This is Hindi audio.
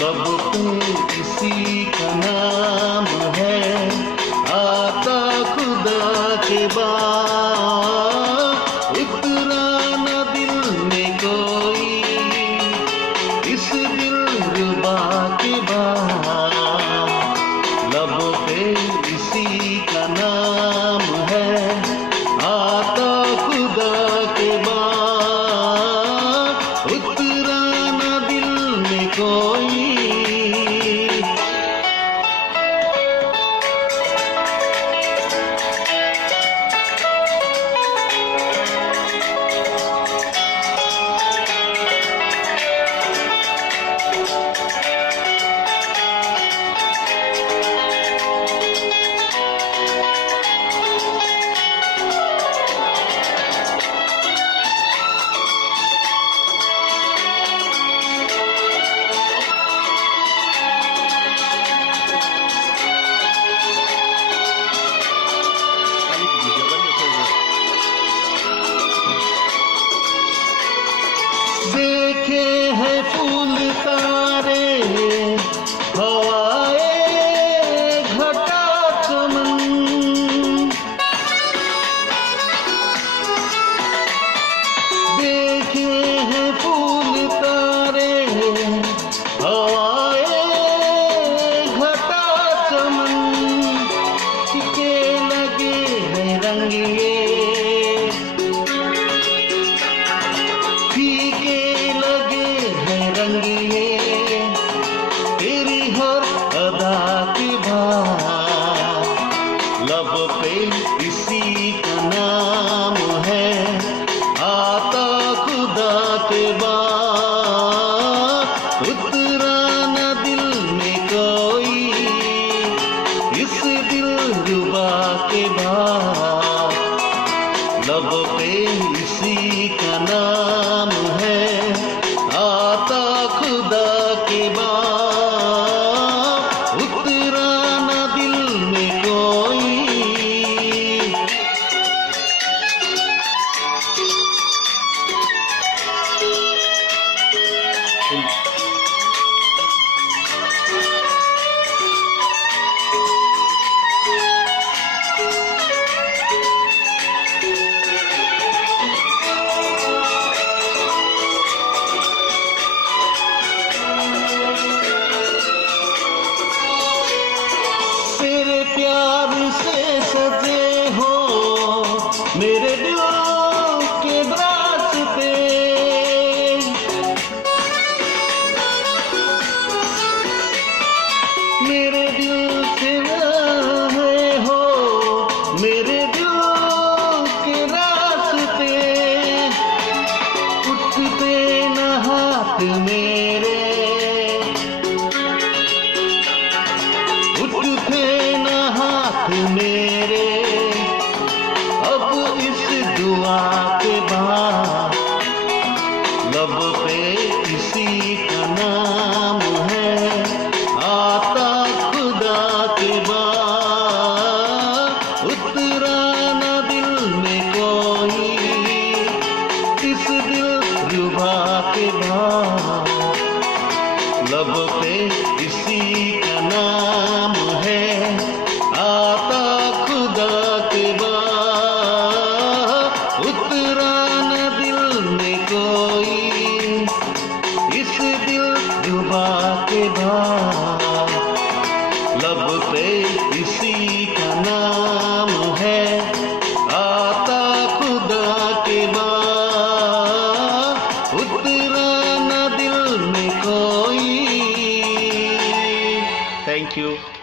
लब पे किसी का नाम है, आता खुदा के बाद। उतरा न दिल में कोई इस दिलरुबा के बाद। लब पे किसी का नाम है, आता खुदा के बाद। उतरा न दिल में कोई। देखे हैं फूल तारे, हवाए घटा चमन। देखे हैं फूल तारे, हवाए घटा चमन। के लगे हैं रंगिए, तेरी हर अदा के बाद। लब पे किसी का नाम है, आता खुदा के बाद। उतरा न दिल में कोई इस दिलरुबा के बाद। लब पे किसी का नाम है, आता खुदा के बाद। उतरा न दिल में कोई। प्यार से सजे हो मेरे दिल के रास्ते। मेरे दिल से रहे हो मेरे दिल के रास्ते। उठते न हाथ मेरे, उठते न हाथ मेरे। अब इस दुआ के बाद। लब पे किसी का नाम है, आता खुदा के बाद। उतरा न दिल में कोई इस दिलरुबा के बाद। लब पे किसी का नाम है, आता खुदा के बाद। उतरा न दिल में कोई इस दिलरुबा के बाद। लब पे किसी का नाम है, आता खुदा के बाद। उतरा न दिल में कोई। Thank you.